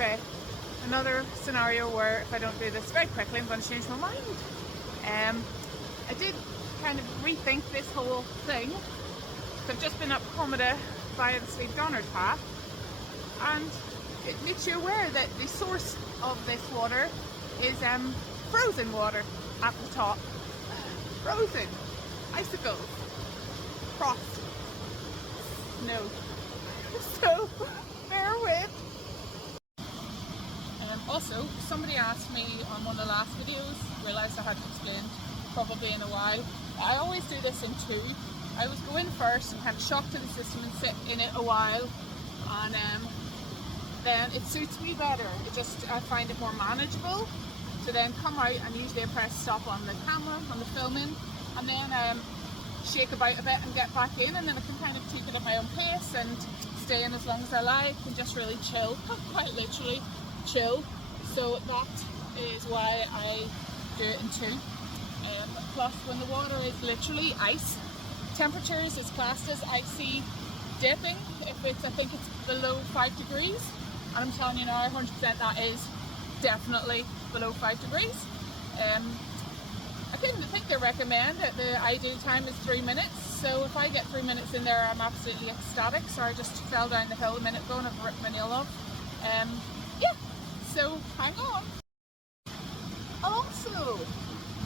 Okay, another scenario where if I don't do this very quickly, I'm going to change my mind. I did kind of rethink this whole thing. I've just been up Comida via the Sweet Donner's path, and it makes you aware that the source of this water is frozen water at the top. Frozen. Icicles. Frost. Snow. So, bear with. Also, somebody asked me on one of the last videos, realised I hadn't explained probably in a while. I always do this in two. I always go in first and kind of shock to the system and sit in it a while, and then it suits me better. I find it more manageable to then come out, and usually I press stop on the camera, on the filming, and then shake about a bit and get back in, and then I can kind of take it at my own pace and stay in as long as I like and just really chill, quite literally chill. So that is why I do it in two. Plus, when the water is literally ice, temperatures is classed as icy dipping if it's, I think it's below 5 degrees, and I'm telling you now 100% that is definitely below 5 degrees. I think they recommend that the ideal time is 3 minutes, so if I get 3 minutes in there I'm absolutely ecstatic. So I just fell down the hill a minute ago and I've ripped my nail off. Yeah, so hang on. Also,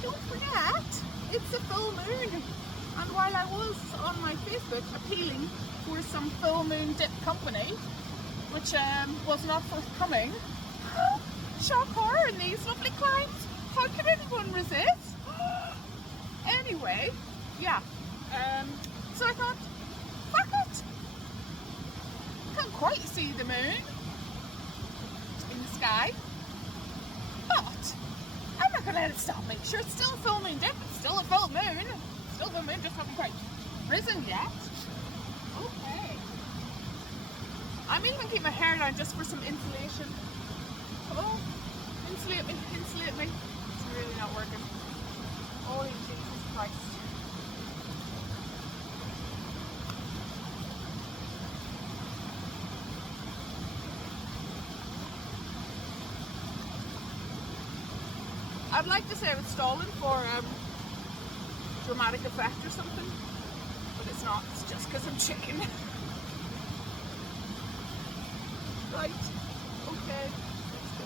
don't forget, it's a full moon, and while I was on my Facebook appealing for some full moon dip company, which was not forthcoming, shock horror in these lovely climes, how can anyone resist? Anyway, yeah, so I thought, fuck it, can't quite see the moon in the sky, but I'm not going to let it stop me. Sure, it's still a full moon dip, it's still a full moon, still the moon just haven't quite risen yet. Okay, I'm even keep my hair down just for some insulation. Come on, insulate me, insulate me. It's really not working. Holy Jesus Christ. I'd like to say I was stalling for dramatic effect or something, but it's not. It's just because I'm chicken. Right. Okay. Let's go.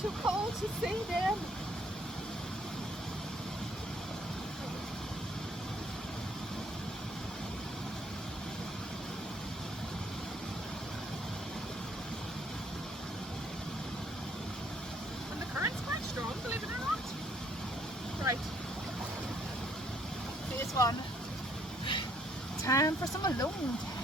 Too cold to see them. And the current's quite strong, believe it or not. Right. Phase one. Time for some alone time.